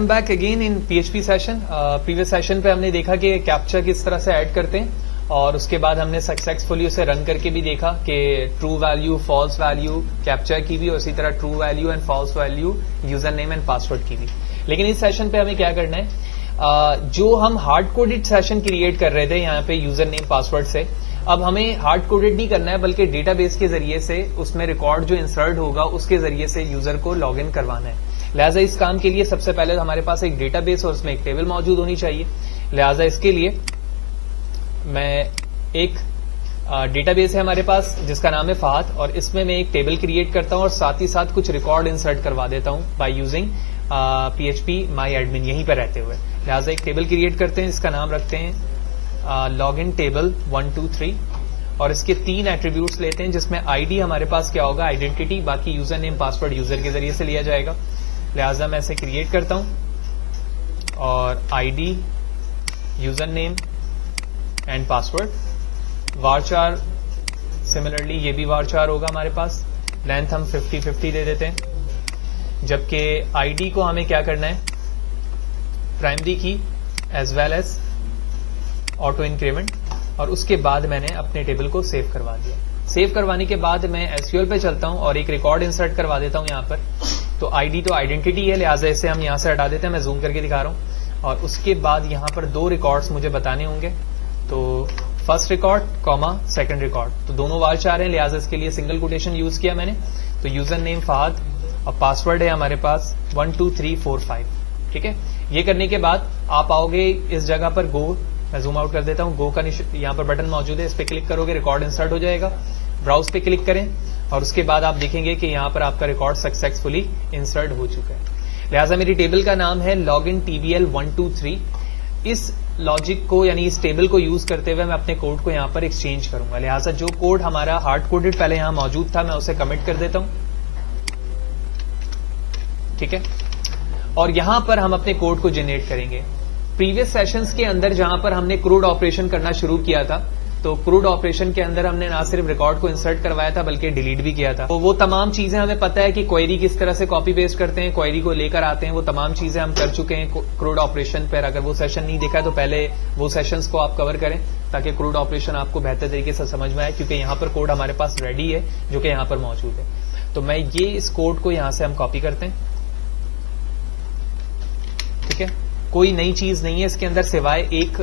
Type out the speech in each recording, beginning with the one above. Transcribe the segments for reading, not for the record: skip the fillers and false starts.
Back again in PHP session. Previous session पे हमने देखा कि कैप्चा किस तरह से ऐड करते हैं और उसके बाद हमने सक्सेसफुली उसे रन करके भी देखा कि true value, false value captcha की भी और इसी तरह true value and false value user name and password की भी। लेकिन इस सेशन पे हमें क्या करना है, जो हम हार्ड कोडेड सेशन क्रिएट कर रहे थे यहाँ पे यूजर नेम पासवर्ड से, अब हमें हार्ड कोडेड नहीं करना है बल्कि डेटाबेस के जरिए से उसमें रिकॉर्ड जो इंसर्ट होगा उसके जरिए से यूजर को लॉग इन करवाना है। लिहाजा इस काम के लिए सबसे पहले हमारे पास एक डेटाबेस और उसमें एक टेबल मौजूद होनी चाहिए। लिहाजा इसके लिए मैं एक डेटाबेस है हमारे पास जिसका नाम है फहद, और इसमें मैं एक टेबल क्रिएट करता हूं और साथ ही साथ कुछ रिकॉर्ड इंसर्ट करवा देता हूं by using PHP my admin यहीं पर रहते हुए। लिहाजा एक टेबल क्रिएट करते हैं, इसका नाम रखते हैं लॉग इन टेबल 1 2 3 और इसके 3 एट्रीब्यूट्स लेते हैं जिसमें आईडी हमारे पास क्या होगा, आइडेंटिटी, बाकी यूजर नेम पासवर्ड यूजर के जरिए से लिया जाएगा। लिहाजा मैं इसे क्रिएट करता हूं और ID, user name and password, वारचार सिमिलरली ये भी वारचार होगा हमारे पास। लेंथ हम 50-50 दे देते हैं, जबकि आईडी को हमें क्या करना है, प्राइमरी की as well as auto increment, और उसके बाद मैंने अपने टेबल को सेव करवा दिया। सेव करवाने के बाद मैं SQL पे चलता हूं और एक रिकॉर्ड इंसर्ट करवा देता हूं यहाँ पर। तो आईडी तो आइडेंटिटी है, लिहाजा इसे हम यहाँ से हटा देते हैं, मैं जूम करके दिखा रहा हूँ। और उसके बाद यहाँ पर 2 रिकॉर्ड्स मुझे बताने होंगे, तो first record comma second record, तो दोनों वारचार हैं, लिहाजा इसके लिए सिंगल कोटेशन यूज किया मैंने। तो यूजर नेम फहद और पासवर्ड है हमारे पास 1 2 3 4 5। ठीक है, ये करने के बाद आप आओगे इस जगह पर गो, मैं जूम आउट कर देता हूँ, गो का यहाँ पर बटन मौजूद है, इस पर क्लिक करोगे रिकॉर्ड इंसर्ट हो जाएगा। ब्राउज पे क्लिक करें और उसके बाद आप देखेंगे कि यहाँ पर आपका रिकॉर्ड सक्सेसफुली इंसर्ट हो चुका है। लिहाजा मेरी टेबल का नाम है लॉगिन TBL 1 2 3। इस लॉजिक को यानी इस टेबल को यूज करते हुए मैं अपने कोड को यहाँ पर एक्सचेंज करूंगा। लिहाजा जो कोड हमारा हार्ड कोडेड पहले यहाँ मौजूद था मैं उसे कमिट कर देता हूं। ठीक है, और यहां पर हम अपने कोड को जनरेट करेंगे। प्रीवियस सेशंस के अंदर जहां पर हमने क्रूड ऑपरेशन करना शुरू किया था, तो क्रूड ऑपरेशन के अंदर हमने ना सिर्फ रिकॉर्ड को इंसर्ट करवाया था बल्कि डिलीट भी किया था। तो वो तमाम चीजें हमें पता है कि क्वेरी किस तरह से कॉपी पेस्ट करते हैं, क्वेरी को लेकर आते हैं, वो तमाम चीजें हम कर चुके हैं क्रूड ऑपरेशन पर। अगर वो सेशन नहीं देखा तो पहले वो सेशंस को आप कवर करें ताकि क्रूड ऑपरेशन आपको बेहतर तरीके से समझ में आए, क्योंकि यहाँ पर कोड हमारे पास रेडी है जो कि यहाँ पर मौजूद है। तो मैं ये इस कोड को यहां से हम कॉपी करते हैं। ठीक है, कोई नई चीज नहीं है इसके अंदर सिवाय एक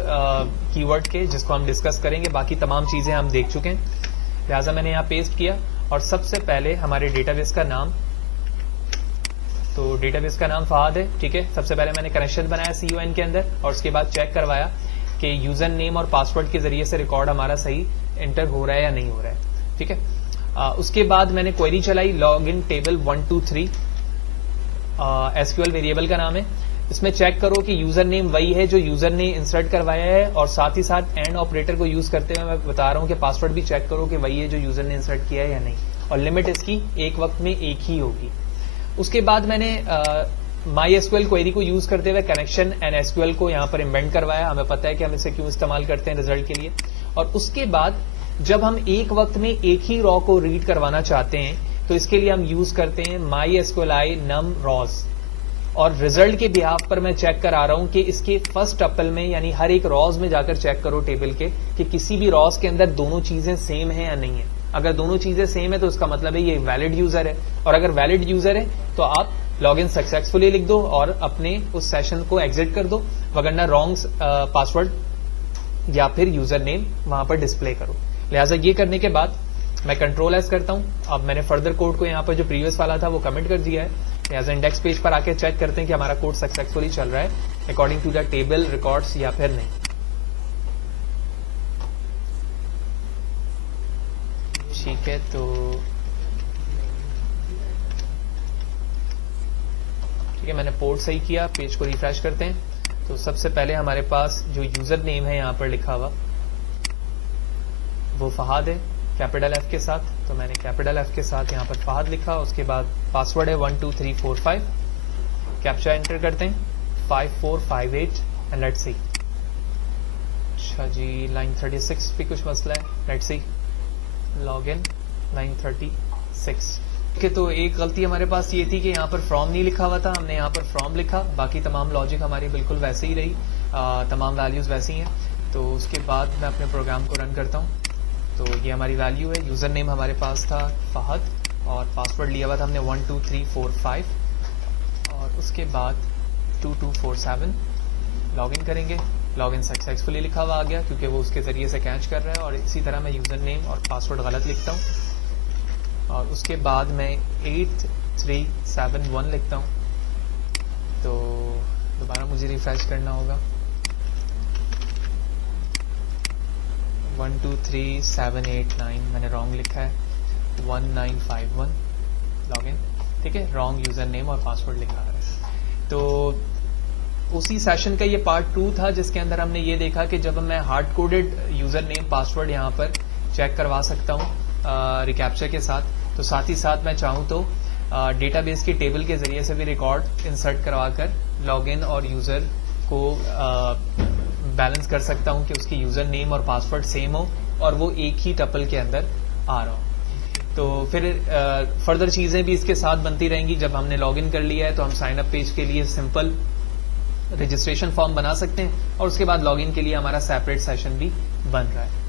कीवर्ड के जिसको हम डिस्कस करेंगे, बाकी तमाम चीजें हम देख चुके हैं। लिहाजा मैंने यहां पेस्ट किया और सबसे पहले हमारे डेटाबेस का नाम, तो डेटाबेस का नाम फहद है। ठीक है, सबसे पहले मैंने कनेक्शन बनाया CON के अंदर और उसके बाद चेक करवाया कि यूजर नेम और पासवर्ड के जरिए से रिकॉर्ड हमारा सही एंटर हो रहा है या नहीं हो रहा है। ठीक है, उसके बाद मैंने क्वेरी चलाई log in table 1 2 3, SQL variable का नाम है। इसमें चेक करो कि यूजर नेम वही है जो यूजर ने इंसर्ट करवाया है, और साथ ही साथ एंड ऑपरेटर को यूज करते हुए मैं बता रहा हूं कि पासवर्ड भी चेक करो कि वही है जो यूजर ने इंसर्ट किया है या नहीं, और लिमिट इसकी एक वक्त में एक ही होगी। उसके बाद मैंने MySQL क्वेरी को यूज करते हुए कनेक्शन एंड SQL को यहां पर इम्बेंड करवाया। हमें पता है कि हम इसे क्यों इस्तेमाल करते हैं रिजल्ट के लिए। और उसके बाद जब हम एक वक्त में एक ही रॉ को रीड करवाना चाहते हैं तो इसके लिए हम यूज करते हैं MySQLi num rows, और रिजल्ट के बिहाफ पर मैं चेक करा रहा हूं कि इसके फर्स्ट टपल में यानी हर एक रॉज में जाकर चेक करो टेबल के कि किसी भी रॉज के अंदर दोनों चीजें सेम है या नहीं है। अगर दोनों चीजें सेम है तो उसका मतलब है ये वैलिड यूजर है, और अगर वैलिड यूजर है तो आप लॉग इन सक्सेसफुली लिख दो और अपने उस सेशन को एग्जिट कर दो, वगरना रॉन्ग पासवर्ड या फिर यूजर नेम वहां पर डिस्प्ले करो। लिहाजा ये करने के बाद मैं कंट्रोल S करता हूं। अब मैंने फर्दर कोड को यहां पर जो प्रीवियस वाला था वो कमिट कर दिया है। लिहाजा इंडेक्स पेज पर आके चेक करते हैं कि हमारा कोड सक्सेसफुली चल रहा है according to the table records या फिर नहीं। ठीक है, तो ठीक है, मैंने पोर्ट सही किया, पेज को रिफ्रेश करते हैं। तो सबसे पहले हमारे पास जो यूजर नेम है यहां पर लिखा हुआ वो फहद है कैपिटल F के साथ, तो मैंने कैपिटल F के साथ यहाँ पर फहद लिखा। उसके बाद पासवर्ड है 1 2 3 4 5, कैप्चा एंटर करते हैं 5 4 5 8 एंड लेट्स सी। अच्छा जी, लाइन 36 पे कुछ मसला है, let's see log in line 36। Okay, तो एक गलती हमारे पास ये थी कि यहाँ पर फ्रॉम नहीं लिखा हुआ था, हमने यहाँ पर फ्रॉम लिखा, बाकी तमाम लॉजिक हमारी बिल्कुल वैसे ही रही, तमाम वैल्यूज वैसी हैं। तो उसके बाद मैं अपने प्रोग्राम को रन करता हूँ। तो ये हमारी वैल्यू है, यूजर नेम हमारे पास था फहद और पासवर्ड लिया हुआ था हमने 12345 और उसके बाद 2247 लॉगिन करेंगे। लॉगिन सक्सेसफुली लिखा हुआ आ गया क्योंकि वो उसके जरिए से कैच कर रहा है। और इसी तरह मैं यूजर नेम और पासवर्ड गलत लिखता हूँ और उसके बाद मैं 8371 लिखता हूँ। तो दोबारा मुझे रिफ्रेश करना होगा। 123789 मैंने रॉन्ग लिखा है, 1951 लॉगिन, ठीक है, रॉन्ग यूजर नेम और पासवर्ड लिखा है। तो उसी सेशन का ये पार्ट 2 था जिसके अंदर हमने ये देखा कि जब मैं hard coded user name password यहाँ पर चेक करवा सकता हूँ रिकैप्चर के साथ, तो साथ ही साथ मैं चाहूँ तो डेटाबेस की टेबल के जरिए से भी रिकॉर्ड इंसर्ट करवाकर लॉगिन और यूजर को बैलेंस कर सकता हूँ कि उसकी यूजर नेम और पासवर्ड सेम हो और वो एक ही टपल के अंदर आ रहा हो। तो फिर फर्दर चीजें भी इसके साथ बनती रहेंगी। जब हमने लॉगिन कर लिया है तो हम साइन अप पेज के लिए सिंपल रजिस्ट्रेशन फॉर्म बना सकते हैं और उसके बाद लॉगिन के लिए हमारा सेपरेट सेशन भी बन रहा है।